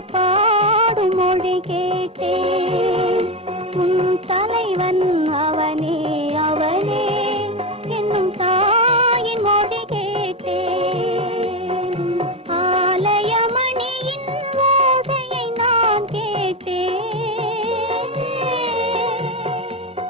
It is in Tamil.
பாடும் மொழி கேட்டேன்.